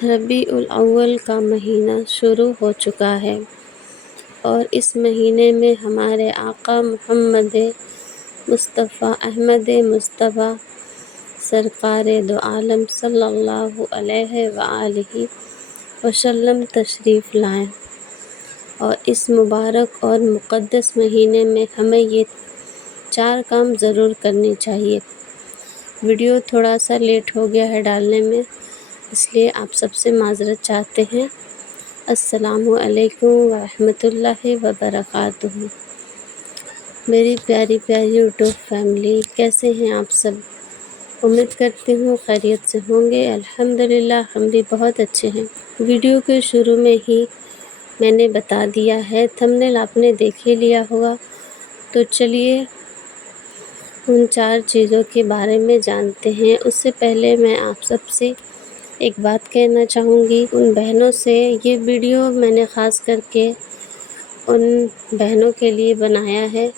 ربیع الاول کا مہینہ شروع ہو چکا ہے اور اس مہینے میں ہمارے آقا محمد مصطفیٰ احمد مصطفیٰ سرکار دو عالم صلی اللہ علیہ وآلہ وسلم تشریف لائے، اور اس مبارک اور مقدس مہینے میں ہمیں یہ 4 کام ضرور کرنے چاہیے۔ ویڈیو تھوڑا سا لیٹ ہو گیا ہے ڈالنے میں، اس لیے آپ سب سے معذرت چاہتے ہیں۔ السلام علیکم ورحمۃ اللہ وبرکاتہ۔ میری پیاری پیاری یوٹیوب فیملی، کیسے ہیں آپ سب؟ امید کرتی ہوں خیریت سے ہوں گے۔ الحمدللہ ہم بھی بہت اچھے ہیں۔ ویڈیو کے شروع میں ہی میں نے بتا دیا ہے، تھمبنیل آپ نے دیکھ ہی لیا ہوگا، تو چلیے ان 4 چیزوں کے بارے میں جانتے ہیں۔ اس سے پہلے میں آپ سب سے ایک بات کہنا چاہوں گی، ان بہنوں سے یہ ویڈیو میں نے خاص کر کے ان بہنوں کے لیے بنایا ہے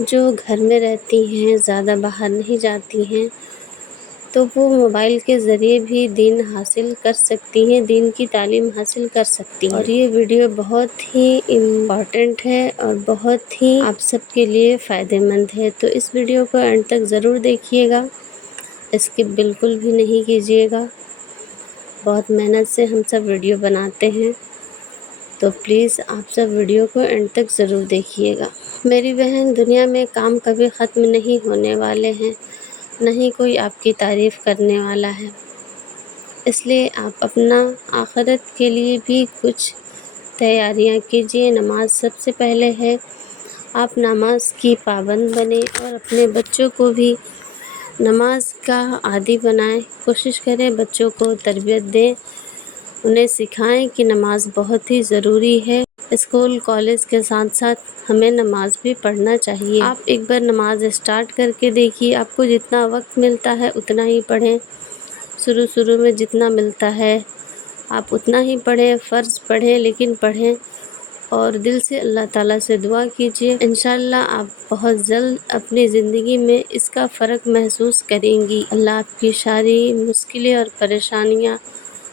جو گھر میں رہتی ہیں، زیادہ باہر نہیں جاتی ہیں، تو وہ موبائل کے ذریعے بھی دین حاصل کر سکتی ہیں، دین کی تعلیم حاصل کر سکتی ہیں۔ اور یہ ویڈیو بہت ہی امپورٹنٹ ہے اور بہت ہی آپ سب کے لیے فائدہ مند ہے، تو اس ویڈیو کو اینڈ تک ضرور دیکھیے گا، اسکپ بالکل بھی نہیں کیجیے گا۔ بہت محنت سے ہم سب ویڈیو بناتے ہیں، تو پلیز آپ سب ویڈیو کو اینڈ تک ضرور دیکھیے گا۔ میری بہن، دنیا میں کام کبھی ختم نہیں ہونے والے ہیں، نہ ہی کوئی آپ کی تعریف کرنے والا ہے، اس لیے آپ اپنا آخرت کے لیے بھی کچھ تیاریاں کیجیے۔ نماز سب سے پہلے ہے، آپ نماز کی پابند بنیں اور اپنے بچوں کو بھی نماز کا عادی بنائیں۔ کوشش کریں بچوں کو تربیت دیں، انہیں سکھائیں کہ نماز بہت ہی ضروری ہے۔ اسکول کالج کے ساتھ ساتھ ہمیں نماز بھی پڑھنا چاہیے۔ آپ ایک بار نماز اسٹارٹ کر کے دیکھیے، آپ کو جتنا وقت ملتا ہے اتنا ہی پڑھیں۔ شروع میں جتنا ملتا ہے آپ اتنا ہی پڑھیں، فرض پڑھیں لیکن پڑھیں، اور دل سے اللہ تعالیٰ سے دعا کیجیے۔ انشاءاللہ آپ بہت جلد اپنی زندگی میں اس کا فرق محسوس کریں گی۔ اللہ آپ کی ساری مشکلیں اور پریشانیاں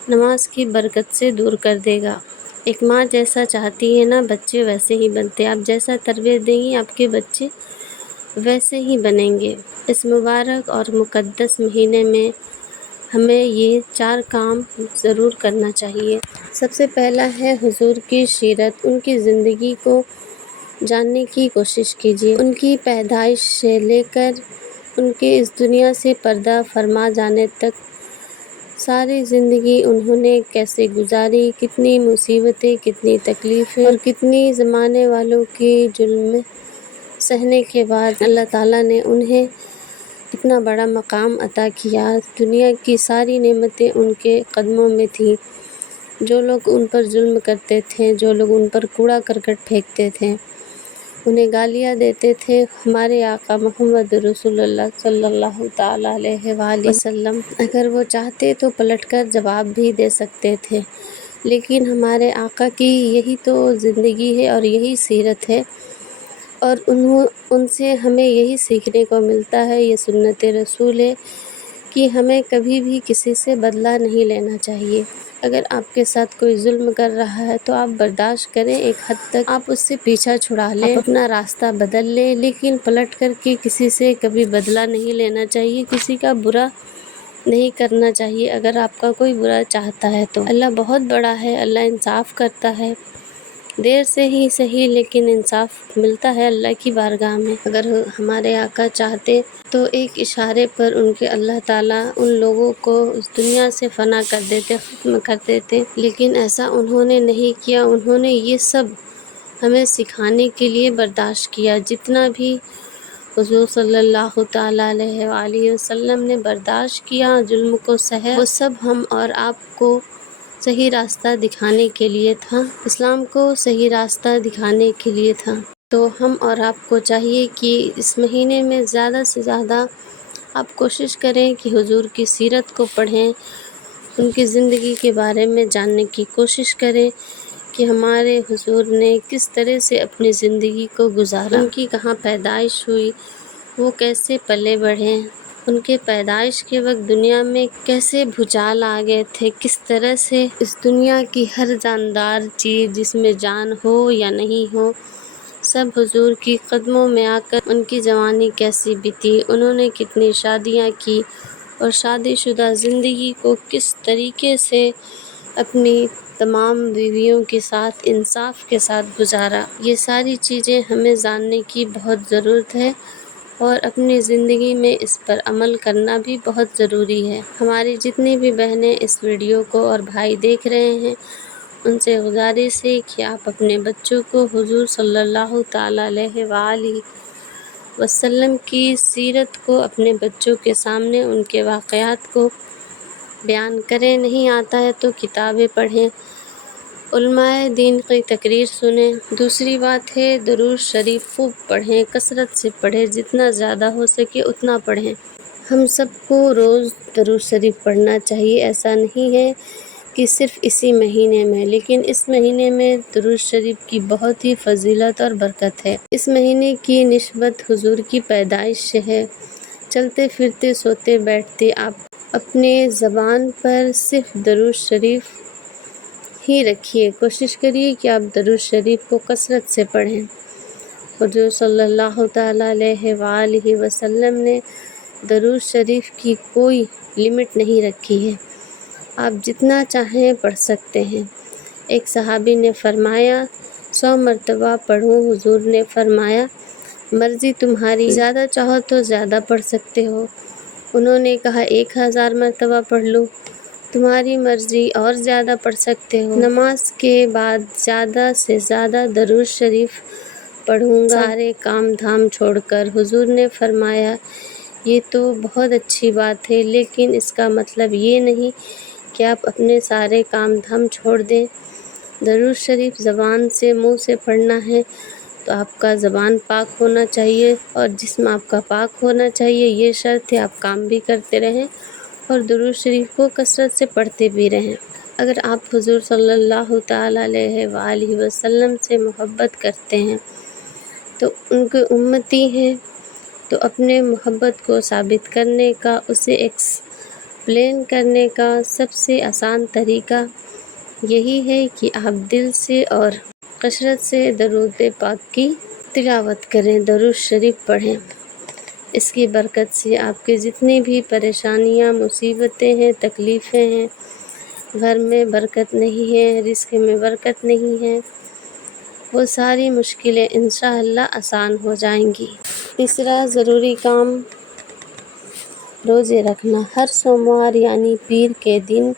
نماز کی برکت سے دور کر دے گا۔ ایک ماں جیسا چاہتی ہے نا، بچے ویسے ہی بنتے ہیں۔ آپ جیسا تربیت دیں گی، آپ کے بچے ویسے ہی بنیں گے۔ اس مبارک اور مقدس مہینے میں ہمیں یہ 4 کام ضرور کرنا چاہیے۔ سب سے پہلا ہے حضور کی سیرت، ان کی زندگی کو جاننے کی کوشش کیجیے۔ ان کی پیدائش سے لے کر ان کے اس دنیا سے پردہ فرما جانے تک ساری زندگی انہوں نے کیسے گزاری، کتنی مصیبتیں، کتنی تکلیفیں اور کتنی زمانے والوں کی ظلم سہنے کے بعد اللہ تعالیٰ نے انہیں اتنا بڑا مقام عطا کیا۔ دنیا کی ساری نعمتیں ان کے قدموں میں تھیں۔ جو لوگ ان پر ظلم کرتے تھے، جو لوگ ان پر کوڑا کرکٹ پھینکتے تھے، انہیں گالیاں دیتے تھے، ہمارے آقا محمد رسول اللہ صلی اللہ تعالیٰ علیہ وآلہ وسلم اگر وہ چاہتے تو پلٹ کر جواب بھی دے سکتے تھے، لیکن ہمارے آقا کی یہی تو زندگی ہے اور یہی سیرت ہے، اور ان سے ہمیں یہی سیکھنے کو ملتا ہے، یہ سنت رسول ہے کہ ہمیں کبھی بھی کسی سے بدلہ نہیں لینا چاہیے۔ اگر آپ کے ساتھ کوئی ظلم کر رہا ہے تو آپ برداشت کریں، ایک حد تک آپ اس سے پیچھا چھڑا لیں، آپ اپنا راستہ بدل لیں، لیکن پلٹ کر کے کسی سے کبھی بدلہ نہیں لینا چاہیے، کسی کا برا نہیں کرنا چاہیے۔ اگر آپ کا کوئی برا چاہتا ہے تو اللہ بہت بڑا ہے، اللہ انصاف کرتا ہے، دیر سے ہی صحیح لیکن انصاف ملتا ہے اللہ کی بارگاہ میں۔ اگر ہمارے آقا چاہتے تو ایک اشارے پر ان کے اللہ تعالیٰ ان لوگوں کو اس دنیا سے فنا کر دیتے، ختم کر دیتے، لیکن ایسا انہوں نے نہیں کیا۔ انہوں نے یہ سب ہمیں سکھانے کے لیے برداشت کیا، جتنا بھی حضور صلی اللہ تعالیٰ علیہ وآلہ وسلم نے برداشت کیا، ظلم کو سہا، وہ سب ہم اور آپ کو صحیح راستہ دکھانے کے لیے تھا، اسلام کو صحیح راستہ دکھانے کے لیے تھا۔ تو ہم اور آپ کو چاہیے کہ اس مہینے میں زیادہ سے زیادہ آپ کوشش کریں کہ حضور کی سیرت کو پڑھیں، ان کی زندگی کے بارے میں جاننے کی کوشش کریں کہ ہمارے حضور نے کس طرح سے اپنی زندگی کو گزارا، ان کی کہاں پیدائش ہوئی، وہ کیسے پلے بڑھے، ان کے پیدائش کے وقت دنیا میں کیسے بھوچال آ گئے تھے، کس طرح سے اس دنیا کی ہر جاندار چیز جس میں جان ہو یا نہیں ہو سب حضور کی قدموں میں آ کر ان کی جوانی کیسی بیتی، انہوں نے کتنی شادیاں کی اور شادی شدہ زندگی کو کس طریقے سے اپنی تمام بیویوں کے ساتھ انصاف کے ساتھ گزارا، یہ ساری چیزیں ہمیں جاننے کی بہت ضرورت ہے اور اپنی زندگی میں اس پر عمل کرنا بھی بہت ضروری ہے۔ ہماری جتنی بھی بہنیں اس ویڈیو کو اور بھائی دیکھ رہے ہیں ان سے گزارش ہے کہ آپ اپنے بچوں کو حضور صلی اللہ تعالیٰ علیہ وآلہ وسلم کی سیرت کو اپنے بچوں کے سامنے ان کے واقعات کو بیان کریں، نہیں آتا ہے تو کتابیں پڑھیں، علماء دین کی تقریر سنیں۔ دوسری بات ہے درود شریف خوب پڑھیں، کثرت سے پڑھیں، جتنا زیادہ ہو سکے اتنا پڑھیں۔ ہم سب کو روز درود شریف پڑھنا چاہیے، ایسا نہیں ہے کہ صرف اسی مہینے میں، لیکن اس مہینے میں درود شریف کی بہت ہی فضیلت اور برکت ہے۔ اس مہینے کی نسبت حضور کی پیدائش سے ہے۔ چلتے پھرتے سوتے بیٹھتے آپ اپنے زبان پر صرف درود شریف ہی رکھیے، کوشش کریے کہ آپ درود شریف کو کثرت سے پڑھیں۔ حضور صلی اللہ تعالیٰ علیہ وآلہ وسلم نے درود شریف کی کوئی لمٹ نہیں رکھی ہے، آپ جتنا چاہیں پڑھ سکتے ہیں۔ ایک صحابی نے فرمایا 100 مرتبہ پڑھوں، حضور نے فرمایا مرضی تمہاری، زیادہ چاہو تو زیادہ پڑھ سکتے ہو۔ انہوں نے کہا 1000 مرتبہ پڑھ لوں، تمہاری مرضی، اور زیادہ پڑھ سکتے ہو۔ نماز کے بعد زیادہ سے زیادہ درود شریف پڑھوں گا، سارے کام دھام چھوڑ کر۔ حضور نے فرمایا یہ تو بہت اچھی بات ہے، لیکن اس کا مطلب یہ نہیں کہ آپ اپنے سارے کام دھام چھوڑ دیں۔ درود شریف زبان سے منہ سے پڑھنا ہے تو آپ کا زبان پاک ہونا چاہیے اور جسم آپ کا پاک ہونا چاہیے، یہ شرط ہے۔ آپ کام بھی کرتے رہیں اور درود شریف کو کثرت سے پڑھتے بھی رہیں۔ اگر آپ حضور صلی اللہ تعالیٰ علیہ وآلہ وسلم سے محبت کرتے ہیں تو ان کے امتی ہیں، تو اپنے محبت کو ثابت کرنے کا، اسے ایکسپلین کرنے کا سب سے آسان طریقہ یہی ہے کہ آپ دل سے اور کثرت سے درود پاک کی تلاوت کریں، درود شریف پڑھیں۔ اس کی برکت سے آپ کی جتنی بھی پریشانیاں، مصیبتیں ہیں، تکلیفیں ہیں، گھر میں برکت نہیں ہے، رزق میں برکت نہیں ہے، وہ ساری مشکلیں انشاءاللہ آسان ہو جائیں گی۔ تیسرا ضروری کام روزے رکھنا۔ ہر سوموار یعنی پیر کے دن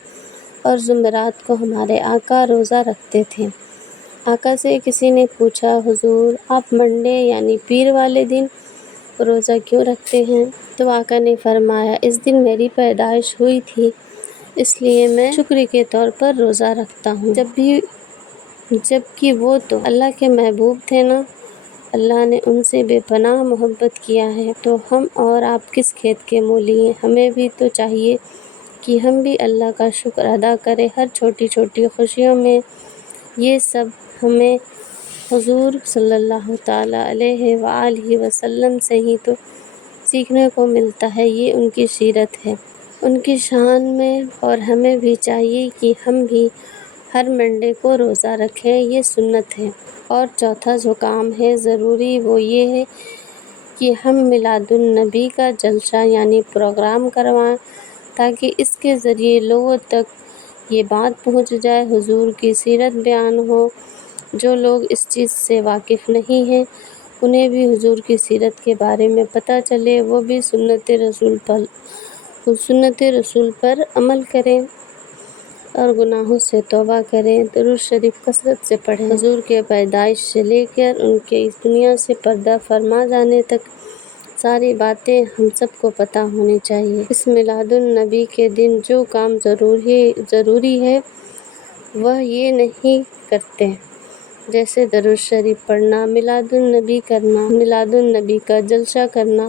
اور جمعرات کو ہمارے آقا روزہ رکھتے تھے۔ آقا سے کسی نے پوچھا حضور آپ منڈے یعنی پیر والے دن روزہ کیوں رکھتے ہیں؟ تو آقا نے فرمایا اس دن میری پیدائش ہوئی تھی، اس لیے میں شکر کے طور پر روزہ رکھتا ہوں۔ جبکہ وہ تو اللہ کے محبوب تھے نا، اللہ نے ان سے بے پناہ محبت کیا ہے، تو ہم اور آپ کس کھیت کے مولی ہیں؟ ہمیں بھی تو چاہیے کہ ہم بھی اللہ کا شکر ادا کریں ہر چھوٹی چھوٹی خوشیوں میں۔ یہ سب ہمیں حضور صلی اللہ تعالیٰ علیہ وآلہ وسلم سے ہی تو سیکھنے کو ملتا ہے، یہ ان کی سیرت ہے، ان کی شان میں، اور ہمیں بھی چاہیے کہ ہم بھی ہر منڈے کو روزہ رکھیں، یہ سنت ہے۔ اور چوتھا جو کام ہے ضروری وہ یہ ہے کہ ہم میلاد النبی کا جلسہ یعنی پروگرام کروائیں تاکہ اس کے ذریعے لوگوں تک یہ بات پہنچ جائے، حضور کی سیرت بیان ہو۔ جو لوگ اس چیز سے واقف نہیں ہیں انہیں بھی حضور کی سیرت کے بارے میں پتہ چلے، وہ بھی سنت رسول پر عمل کریں اور گناہوں سے توبہ کریں، درود شریف کثرت سے پڑھیں۔ حضور کے پیدائش سے لے کر ان کے اس دنیا سے پردہ فرما جانے تک ساری باتیں ہم سب کو پتہ ہونی چاہیے۔ اس میلاد النبی کے دن جو کام ضروری ہے وہ یہ نہیں کرتے، جیسے درود شریف پڑھنا، میلاد النبی کرنا، میلاد النبی کا جلسہ کرنا،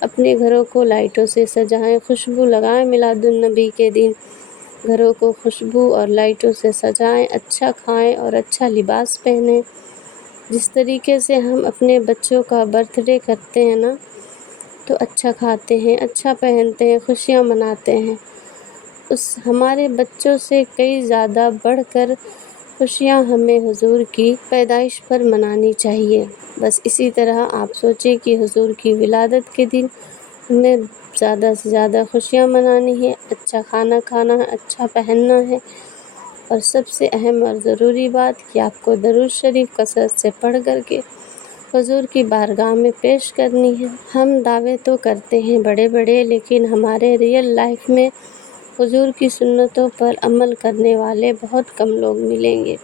اپنے گھروں کو لائٹوں سے سجائیں، خوشبو لگائیں، میلاد النبی کے دن گھروں کو خوشبو اور لائٹوں سے سجائیں، اچھا کھائیں اور اچھا لباس پہنیں۔ جس طریقے سے ہم اپنے بچوں کا برتھ ڈے کرتے ہیں نا، تو اچھا کھاتے ہیں، اچھا پہنتے ہیں، خوشیاں مناتے ہیں۔ ہمارے بچوں سے کئی زیادہ بڑھ کر خوشیاں ہمیں حضور کی پیدائش پر منانی چاہیے۔ بس اسی طرح آپ سوچیں کہ حضور کی ولادت کے دن ہمیں زیادہ سے زیادہ خوشیاں منانی ہے، اچھا کھانا کھانا ہے، اچھا پہننا ہے، اور سب سے اہم اور ضروری بات کہ آپ کو درود شریف کثرت سے پڑھ کر کے حضور کی بارگاہ میں پیش کرنی ہے۔ ہم دعوے تو کرتے ہیں بڑے بڑے، لیکن ہمارے ریئل لائف میں حضور کی سنتوں پر عمل کرنے والے بہت کم لوگ ملیں گے۔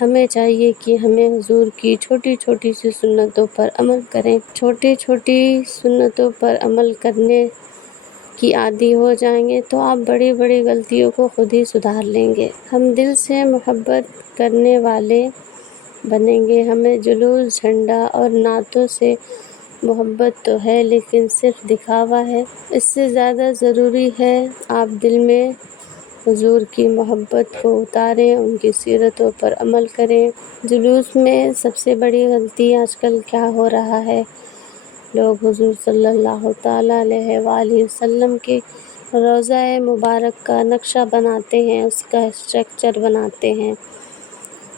ہمیں چاہیے کہ ہمیں حضور کی چھوٹی چھوٹی سی سنتوں پر عمل کریں۔ چھوٹی چھوٹی سنتوں پر عمل کرنے کی عادی ہو جائیں گے تو آپ بڑی بڑی غلطیوں کو خود ہی سدھار لیں گے۔ ہم دل سے محبت کرنے والے بنیں گے۔ ہمیں جلوس، جھنڈا اور نعتوں سے محبت تو ہے، لیکن صرف دکھاوا ہے۔ اس سے زیادہ ضروری ہے آپ دل میں حضور کی محبت کو اتاریں، ان کی سیرتوں پر عمل کریں۔ جلوس میں سب سے بڑی غلطی آج کل کیا ہو رہا ہے، لوگ حضور صلی اللہ تعالیٰ علیہ وآلہ وسلم کے روضہ مبارک کا نقشہ بناتے ہیں، اس کا اسٹرکچر بناتے ہیں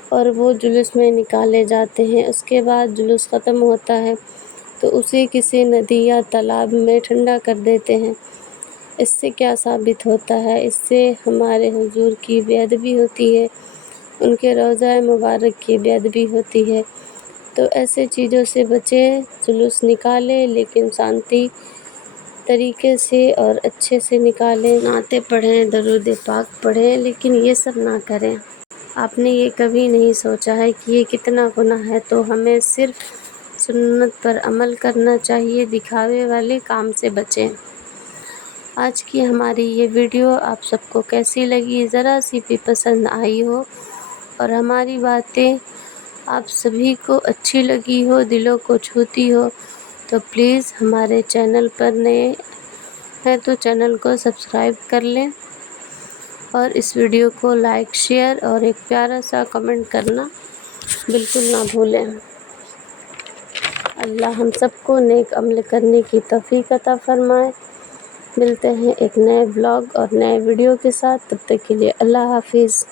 اور وہ جلوس میں نکالے جاتے ہیں۔ اس کے بعد جلوس ختم ہوتا ہے تو اسے کسی ندی یا تالاب میں ٹھنڈا کر دیتے ہیں۔ اس سے کیا ثابت ہوتا ہے؟ اس سے ہمارے حضور کی بے ادبی ہوتی ہے، ان کے روضہ مبارک کی بے ادبی ہوتی ہے۔ تو ایسے چیزوں سے بچیں، جلوس نکالیں لیکن شانتی طریقے سے اور اچھے سے نکالیں، نعتیں پڑھیں، درود پاک پڑھیں، لیکن یہ سب نہ کریں۔ آپ نے یہ کبھی نہیں سوچا ہے کہ یہ کتنا گناہ ہے؟ تو ہمیں صرف سنت پر عمل کرنا چاہیے، دکھاوے والے کام سے بچیں۔ آج کی ہماری یہ ویڈیو آپ سب کو کیسی لگی؟ ذرا سی بھی پسند آئی ہو اور ہماری باتیں آپ سبھی کو اچھی لگی ہو، دلوں کو چھوتی ہو، تو پلیز ہمارے چینل پر نئے ہیں تو چینل کو سبسکرائب کر لیں اور اس ویڈیو کو لائک، شیئر اور ایک پیارا سا کمنٹ کرنا بالکل نہ بھولیں۔ اللہ ہم سب کو نیک عمل کرنے کی توفیق عطا فرمائے۔ ملتے ہیں ایک نئے بلاگ اور نئے ویڈیو کے ساتھ، تب تک کے لیے اللہ حافظ۔